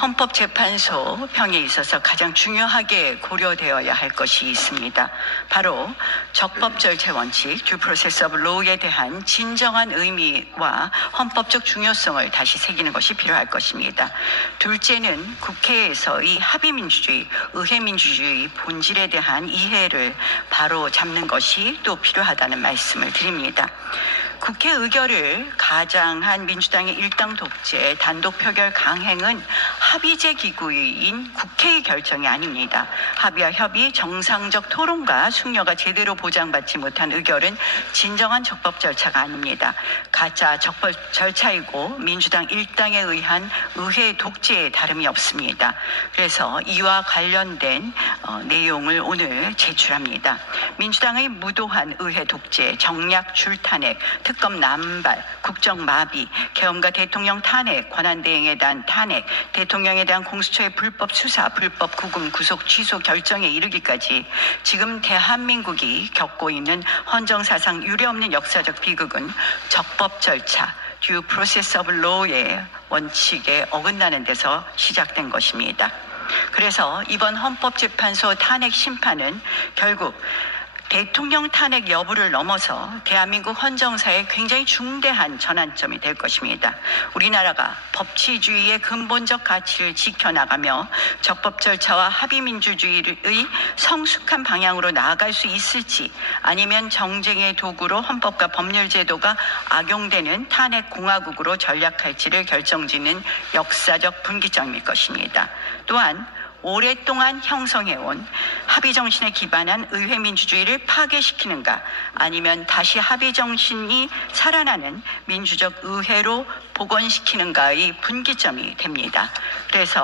헌법재판소 평에 있어서 가장 중요하게 고려되어야 할 것이 있습니다. 바로 적법절차 원칙, 듀 프로세스 오브 로우에 대한 진정한 의미와 헌법적 중요성을 다시 새기는 것이 필요할 것입니다. 둘째는 국회에서의 합의민주주의, 의회민주주의 본질에 대한 이해를 바로 잡는 것이 또 필요하다는 말씀을 드립니다. 국회 의결을 가장한 민주당의 일당 독재 단독 표결 강행은 합의제 기구인 국회의 결정이 아닙니다. 합의와 협의, 정상적 토론과 숙려가 제대로 보장받지 못한 의결은 진정한 적법 절차가 아닙니다. 가짜 적법 절차이고 민주당 일당에 의한 의회 독재에 다름이 없습니다. 그래서 이와 관련된 어, 내용을 오늘 제출합니다. 민주당의 무도한 의회 독재, 정략 줄탄핵, 특검 남발, 국정 마비, 계엄과 대통령 탄핵, 권한대행에 대한 탄핵, 대통령에 대한 공수처의 불법 수사, 불법 구금, 구속, 취소 결정에 이르기까지 지금 대한민국이 겪고 있는 헌정사상 유례없는 역사적 비극은 적법 절차, 듀 프로세스 오브 로의 원칙에 어긋나는 데서 시작된 것입니다. 그래서 이번 헌법재판소 탄핵 심판은 결국 대통령 탄핵 여부를 넘어서 대한민국 헌정사의 굉장히 중대한 전환점이 될 것입니다. 우리나라가 법치주의의 근본적 가치를 지켜나가며 적법 절차와 합의민주주의의 성숙한 방향으로 나아갈 수 있을지 아니면 정쟁의 도구로 헌법과 법률 제도가 악용되는 탄핵 공화국으로 전략할지를 결정짓는 역사적 분기점일 것입니다. 또한 오랫동안 형성해온 합의 정신에 기반한 의회 민주주의를 파괴시키는가 아니면 다시 합의 정신이 살아나는 민주적 의회로 복원시키는가의 분기점이 됩니다. 그래서